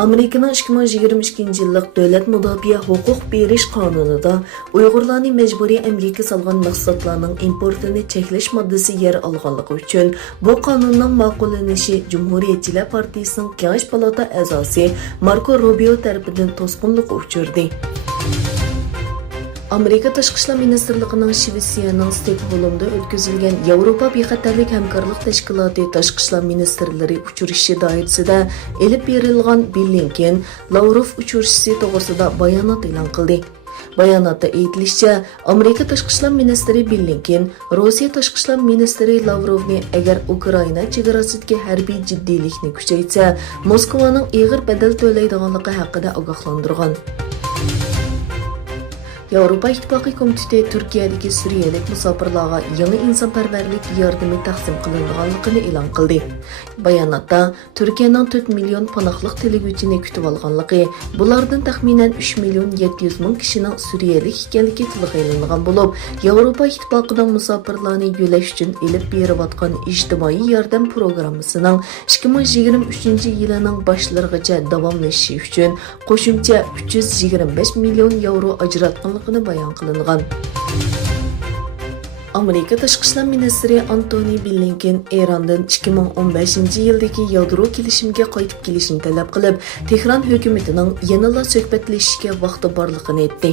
Amerikaning 2022 yillik davlat mudofaa huquq berish qonunida Uyg'urlarni majburiy emgakka solgan mahsulotlarning importini cheklash moddasi yer olganligi uchun bu qonunning ma'qullanishi Cumhuriyetçiler Partiyasining Kengash palata a'zosi Marco Rubio tarafidan to'sqinlik uchirdi. Amerika Tashqi ishlar ministrligining Shvetsiyaning Stokgolmda o'tkazilgan Yevropa bexatarlik hamkorlik tashkiloti tashqi ishlar ministrlari uchrashuvi doirasida elib berilgan Blinken Lavrov uchrashuvi to'g'risida bayonot e'lon qildi. Bayonotda aytilishicha, Amerika Tashqi ishlar ministri Blinken Rossiya Tashqi ishlar ministri Lavrovni agar Ukraina chegarasidagi harbiy jiddiylikni kuchaytirsa, Moskvaning ig'ir badal to'laydiganligi haqida ogohlantirgan. Yevropa İttifaqı Komiteti Türkiye'deki Suriyalik musafirlarga yangi insonparvarlik yordami taqsim qilinganligini e'lon qildi. Bayonotda Turkiyaning 4 million panohlik tilaguvchini kutib olganligi, bulardan taxminan 3 million 700 ming kishining Suriyalik ekanligi tilga ilingan bo'lib, Yevropa İttifaqıning musafirlarni yo'lash uchun elib berayotgan ijtimoiy yordam programmasining 2023 yilining boshlarigacha davomlashishi uchun qo'shimcha 325 million yevro ajratgan bayon qilingan. Amerika Tashqi ishlar ministri Antony Blinken Erondan 2015 yildagi yadro kelishimiga qaytib kelishini talab qilib, Tehron hukumatining yanada suhbatlashishga vaqti borligini aytdi.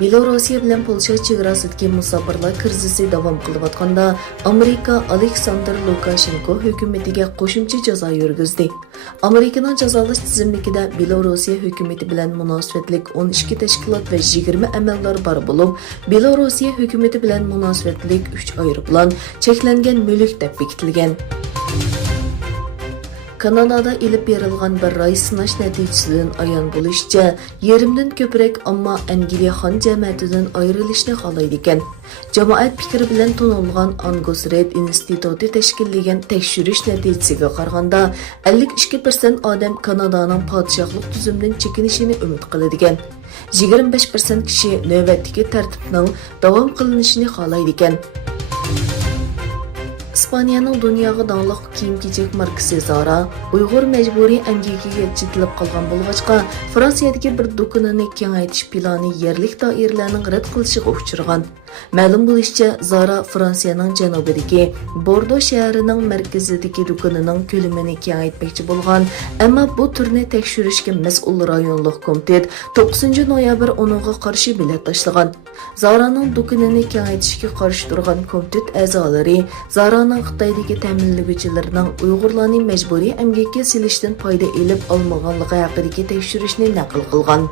Belorussiya bilan Polsha chegarasidagi musofirlar krizisi davom qilayotganda Amerika Aleksandr Lukashenko hukumatiga qo'shimcha jazo yurgizdi. Amerikaning jazolash tizimligida Belorussiya hukumati bilan munosabatlik 12 tashkilot va 20 amaldor bor bo'lib, Belorussiya hukumati bilan munosabatlik 3 aeroplan cheklangan mulk deb bekitilgan. Kanadada ilib berilgan bir ray sinash natijasidan ayon bo'lishicha, yerimdan ko'proq ammo Angliyaxon jamiyatidan ayrilishni xohlaydi ekan. Jamoat fikri bilan to'nilgan Angus Reid instituti tashkillagan tekshirish natijasiga qaraganda 52% odam Kanadaning podshohlik tuzumidan chekinishini umid qiladi ekan. 25% kishi navbatdagi tartibning davom qilinishini xohlaydi ekan. İspaniyaning dunyoga donglik kiyim-kechak markasi Zara Uyg'ur majburiy emgakiga chetilib qolgan bo'lg'achqa, Fransiyadagi bir do'konini kengaytirish plani yerlik doiralarning rad qilishiga uchragan. Ma'lum bo'lishicha, Zara Fransiyaning janubidagi Bordo shahrining markazidagi do'konining ko'lamini kengaytmoqchi bo'lgan, ammo bu turni tekshirishga mas'ul rayonlik komitet 9 noyabr uninga qarshi bilet tashlagan. Zara'ning do'konini kengaytirishga qarshi turgan komitet a'zolari Zara'ning Xitoydagi ta'minlovchilarning Uyg'urlarni majburiy emgakka silishdan foyda elib olmaganligi haqidagi tekshirishni naql qilgan.